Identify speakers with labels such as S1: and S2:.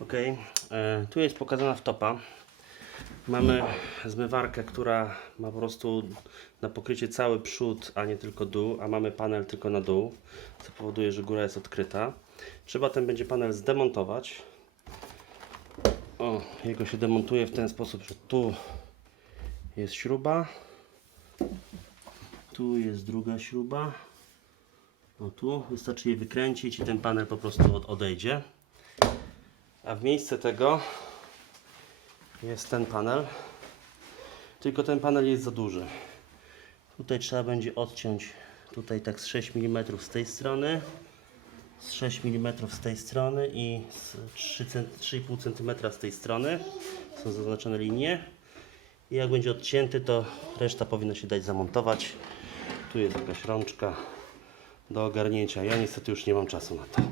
S1: Ok, e, tu jest pokazana wtopa. Mamy zmywarkę, która ma po prostu na pokrycie cały przód, a nie tylko dół, a mamy panel tylko na dół, co powoduje, że góra jest odkryta. Trzeba ten będzie panel zdemontować. O, jego się demontuje w ten sposób, że tu jest śruba, tu jest druga śruba. O tu wystarczy je wykręcić i ten panel po prostu od- odejdzie. A w miejsce tego jest ten panel. Tylko ten panel jest za duży. Tutaj trzeba będzie odciąć tutaj tak z 6 mm z tej strony, z 6 mm z tej strony i z 3 cen- 3,5 cm z tej strony. Są zaznaczone linie. I jak będzie odcięty, to reszta powinna się dać zamontować. Tu jest jakaś rączka do ogarnięcia. Ja niestety już nie mam czasu na to.